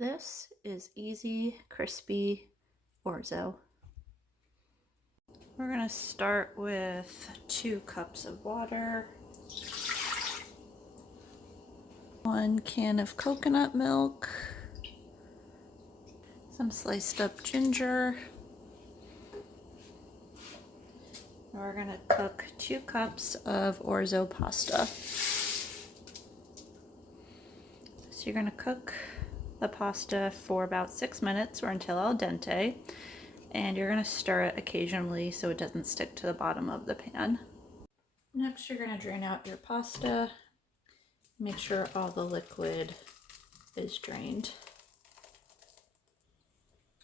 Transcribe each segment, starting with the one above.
This is easy, crispy orzo. We're gonna start with 2 cups of water, 1 can of coconut milk, some sliced up ginger. And we're gonna cook 2 cups of orzo pasta. So you're gonna cook the pasta for about 6 minutes or until al dente, and you're gonna stir it occasionally so it doesn't stick to the bottom of the pan. Next, you're gonna drain out your pasta. Make sure all the liquid is drained.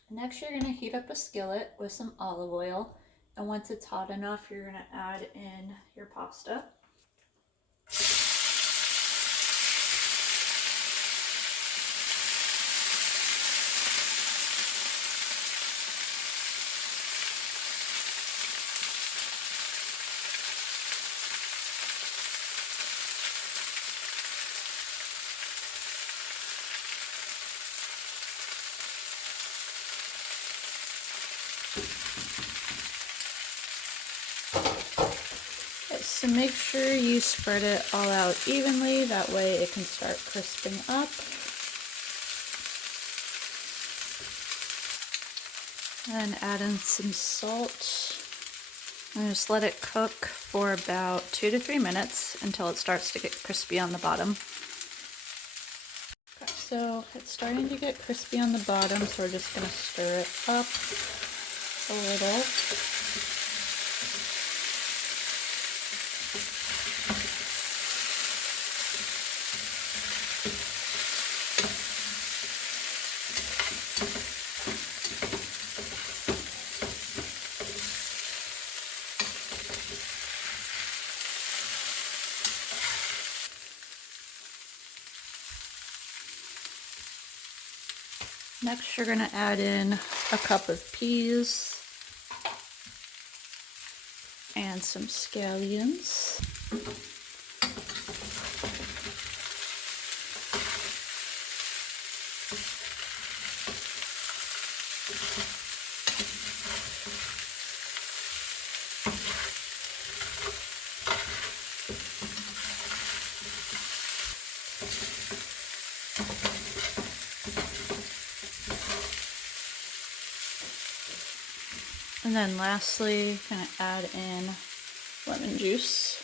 Next, you're gonna heat up a skillet with some olive oil, and once it's hot enough, you're gonna add in your pasta. So make sure you spread it all out evenly, that way it can start crisping up. Then add in some salt and just let it cook for about 2 to 3 minutes until it starts to get crispy on the bottom. Okay, so it's starting to get crispy on the bottom, so we're just going to stir it up a little. Next, you're going to add in a cup of peas and some scallions. And then lastly, gonna add in lemon juice.